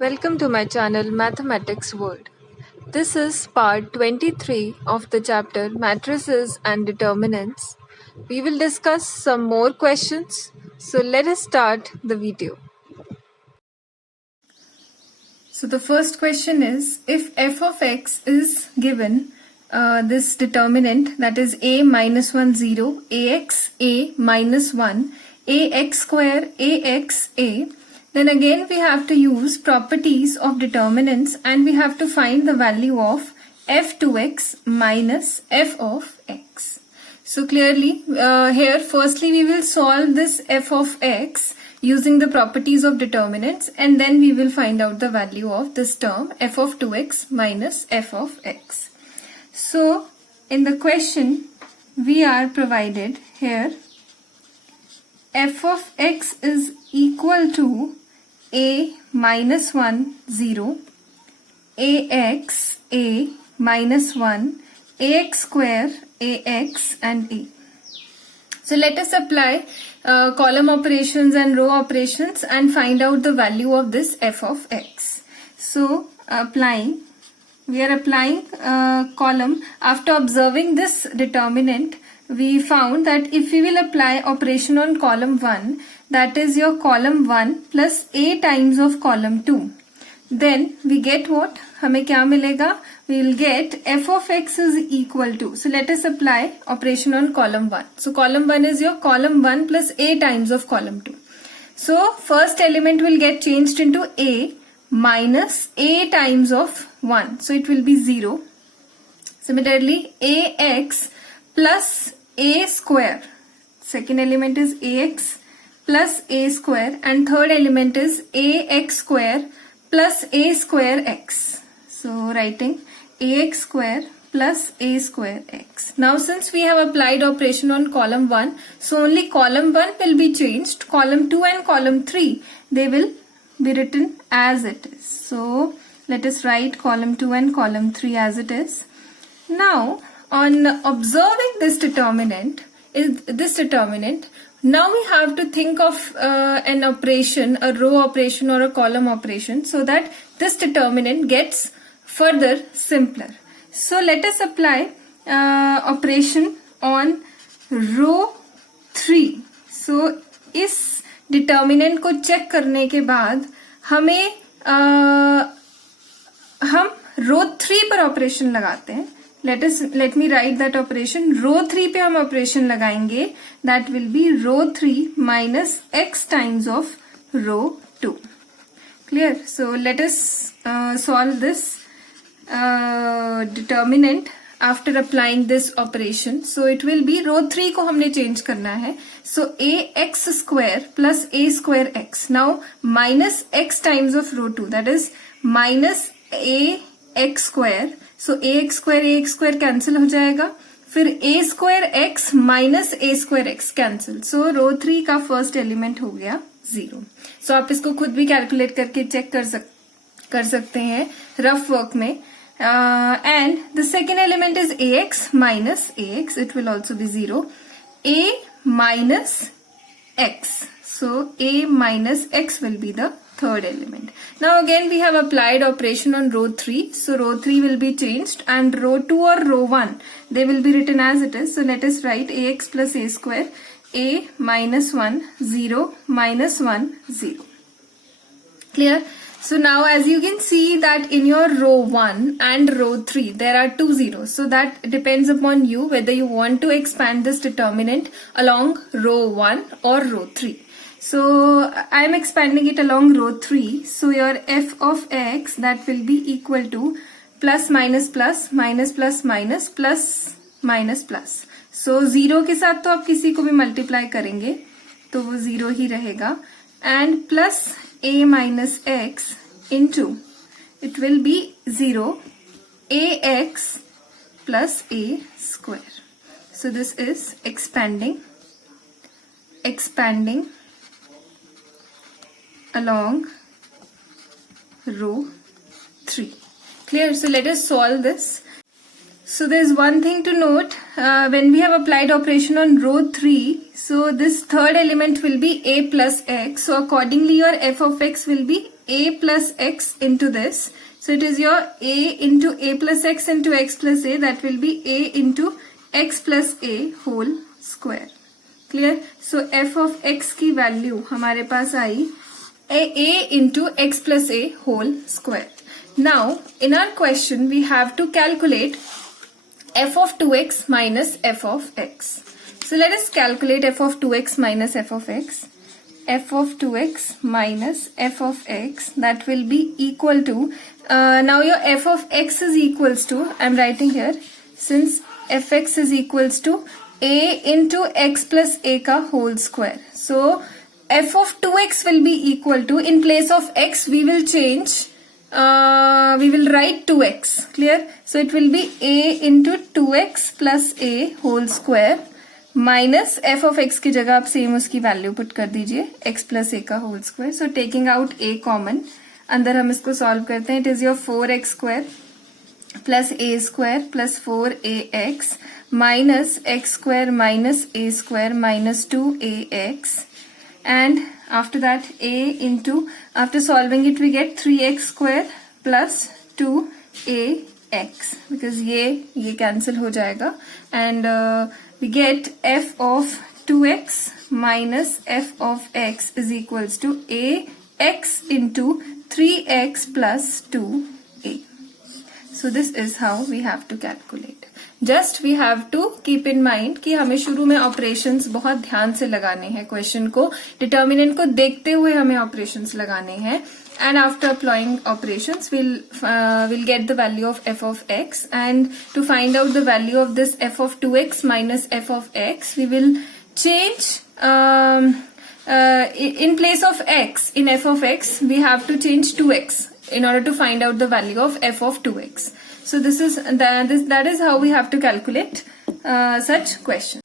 Welcome to my channel Mathematics World. This is part 23 of the chapter Matrices and Determinants. We will discuss some more questions. So let us start the video. So the first question is, if f of x is given this determinant, that is a minus 1 0, ax a minus 1, ax square ax a, then again we have to use properties of determinants and we have to find the value of f2x minus f of x. So clearly here firstly we will solve this f of x using the properties of determinants, and then we will find out the value of this term f of 2x minus f of x. So in the question we are provided here f of x is equal to a minus 1 0, ax a minus 1, ax square ax and a. So let us apply column operations and row operations and find out the value of this f of x. So we are applying column. After observing this determinant, we found that if we will apply operation on column 1, that is your column 1 plus a times of column 2, then we get what? हमें क्या मिलेगा? We will get f of x is equal to. So let us apply operation on column 1. So column 1 is your column 1 plus a times of column 2. So first element will get changed into a minus a times of 1. So it will be 0. Similarly, ax plus a square. Second element is ax plus a square, and third element is ax square plus a square x. So writing ax square plus a square x. Now since we have applied operation on column 1, so only column 1 will be changed. Column 2 and column 3, they will be written as it is. So let us write column 2 and column 3 as it is. Now on observing this determinant, now we have to think of an operation, a row operation or a column operation, so that this determinant gets further simpler. So let us apply operation on row 3. So इस determinant को check करने के बाद हमें हम row 3 पर operation लगाते हैं. Let me write that operation. Row 3 पे हम operation लगाएंगे. That will be row 3 minus x times of row 2. Clear? So let us solve this determinant after applying this operation. So it will be row 3 को हमने change करना है. So ax square plus a square x. Now minus x times of row 2, that is minus ax square. So ax square cancel हो जाएगा. फिर a square x minus a square x cancel. So row 3 का first element हो गया 0. So आप इसको खुद भी calculate करके check कर सकते हैं rough work में. And the second element is ax minus ax. It will also be 0. A minus x. So a minus x will be the third element. Now again we have applied operation on row 3. So row 3 will be changed, and row 2 or row 1, they will be written as it is. So let us write ax plus a square, a minus 1 0 minus 1 0. Clear? So now as you can see that in your row 1 and row 3 there are 2 zeros. So that depends upon you whether you want to expand this determinant along row 1 or row 3. So I am expanding it along row 3. So your f of x, that will be equal to plus minus plus minus plus minus plus minus plus. So 0 के साथ तो आप किसी को भी multiply करेंगे तो वो 0 ही रहेगा, and plus a minus x into, it will be 0 ax plus a square. So this is expanding along row 3. Clear? So let us solve this. So there's one thing to note, when we have applied operation on row 3, so this third element will be a plus x. So accordingly your f of x will be a plus x into this. So it is your a into a plus x into x plus a, that will be a into x plus a whole square. Clear? So f of x की value हमारे पास आई a into x plus a whole square. Now in our question we have to calculate f of 2x minus f of x. So let us calculate f of 2x minus f of x. F of 2x minus f of x, that will be equal to, now your f of x is equals to, I'm writing here, since fx is equals to a into x plus a ka whole square. So f of 2x will be equal to, in place of x we will change, we will write 2x. Clear? So it will be a into 2x plus a whole square minus F of x की जगह आप same उसकी value put कर दीजिए x plus a का whole square. So taking out a common, अंदर हम इसको सॉल्व करते हैं. It is your 4x square plus a square plus 4ax minus x square minus a square minus 2ax, and after that a into, after solving it we get 3x square plus 2ax, because ये cancel हो जाएगा, and we get f of 2x minus f of x is equals to ax into 3x plus 2a. So this is how we have to calculate. Just we have to keep in mind कि हमें शुरू में operations बहुत ध्यान से लगाने हैं. Question को, डिटर्मिनेंट को देखते हुए हमें operations लगाने हैं. And after applying operations, we'll get the value of f of x, and to find out the value of this f of 2x minus f of x, we will change in place of x, in f of x we have to change 2x in order to find out the value of f of 2x. So this is that is how we have to calculate such question.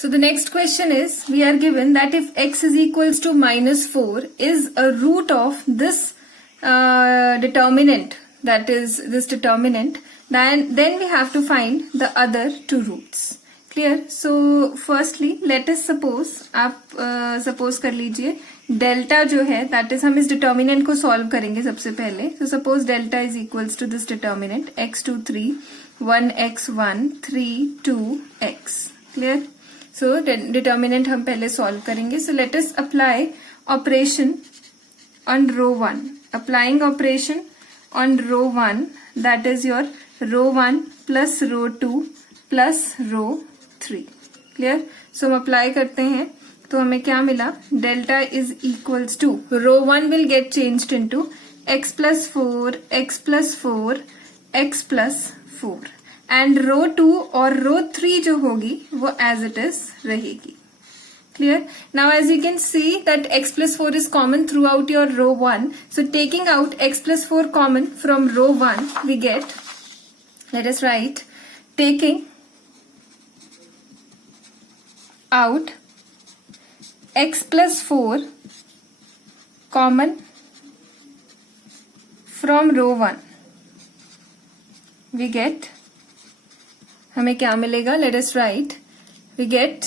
So the next question is, we are given that if x is equals to minus 4 is a root of this determinant, that is this determinant, then we have to find the other two roots. Clear? So firstly let us suppose, आप suppose कर लीजिए delta जो है, that is हम इस determinant को solve करेंगे सबसे पहले. So suppose delta is equals to this determinant x2 3 1x1 3 2x. Clear? So determinant हम पहले solve करेंगे. So let us apply operation on row 1. Applying operation on row 1, that is your row 1 plus row 2 plus row 3. Clear? So हम apply करते हैं तो हमें क्या मिला? Delta is equals to, row 1 will get changed into x plus 4 x plus 4 x plus 4. And row 2 और row 3 जो होगी वो एज इट इज रहेगी. Clear? Now as you can see that x plus 4 is common throughout your row 1. So taking out x plus 4 common from row 1, we get, let us write, taking out x plus 4 common from row 1, we get, हमें क्या मिलेगा? Let us write, we get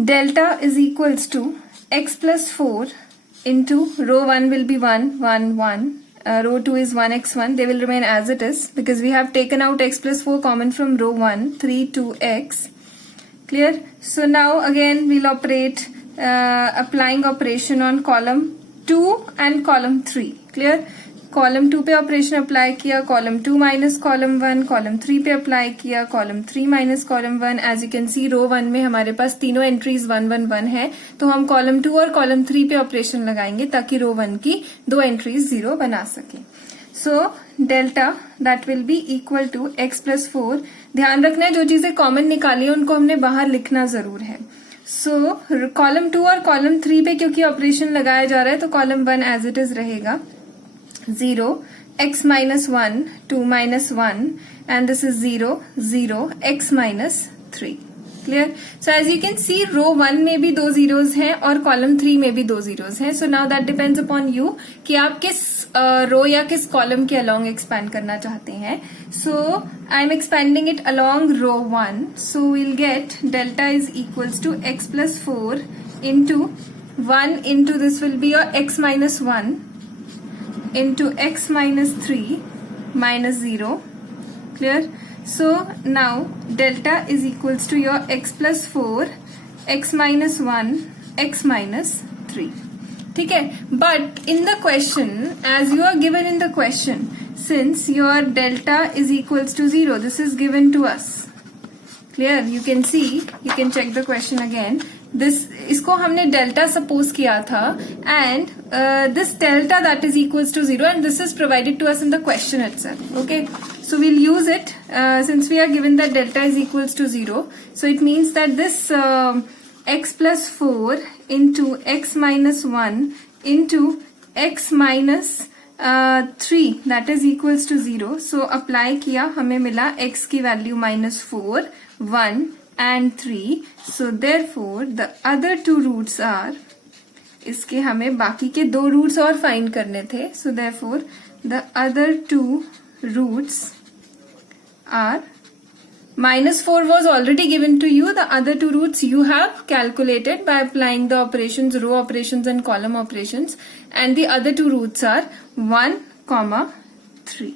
delta is equals to x plus 4 into row 1 will be 1 1 1, row 2 is 1x1, they will remain as it is because we have taken out x plus 4 common from row 1, 3 2x. Clear? So now again we'll operate applying operation on column 2 and column 3. Clear? Column 2 पे operation apply किया, column 2 minus column 1, column 3 पे apply किया, column 3 minus column 1. As you can see row 1 में हमारे पास तीनों entries 1 1 1 है, तो हम कॉलम 2 और कॉलम 3 पे ऑपरेशन लगाएंगे ताकि रो 1 की दो एंट्रीज 0 बना सके. So delta that will be equal to x plus 4. ध्यान रखना है जो चीजें कॉमन निकाली है उनको हमने बाहर लिखना जरूर है. सो कॉलम 2 और कॉलम 3 पे क्योंकि ऑपरेशन लगाया जा रहा है तो कॉलम 1 एज इट इज रहेगा. 0 x minus 1 2 minus 1 and this is 0 0 x minus 3. Clear? So as you can see row 1 में भी 2 zeros हैं और column 3 में भी 2 zeros हैं. So now that depends upon you कि आप किस row या किस column के along expand करना चाहते हैं. So I'm expanding it along row 1. So we'll get delta is equals to x plus 4 into 1 into this will be your x minus 1 into x minus 3 minus 0. Clear? So now delta is equals to your x plus 4, x minus 1, x minus 3. ठीक है, but in the question, as you are given in the question, since your delta is equals to 0, this is given to us. Clear? You can see, you can check the question again. This इसको हमने delta suppose किया था, and this delta that is equals to 0, and this is provided to us in the question itself. Okay, so we'll use it since we are given that delta is equals to 0. So it means that this x plus 4 into x minus 1 into x minus 3 that is equals to 0. So apply किया, हमें मिला x की value minus 4, 1 and 3. So therefore the other two roots are, इसके हमें बाकी के दो roots और find करने थे. So therefore the other two roots are, minus 4 was already given to you. The other two roots you have calculated by applying the operations, row operations and column operations. And the other two roots are 1, 3.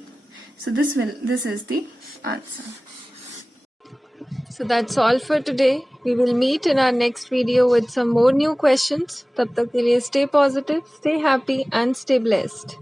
So this is the answer. So that's all for today. We will meet in our next video with some more new questions. Tab tak ke liye stay positive, stay happy and stay blessed.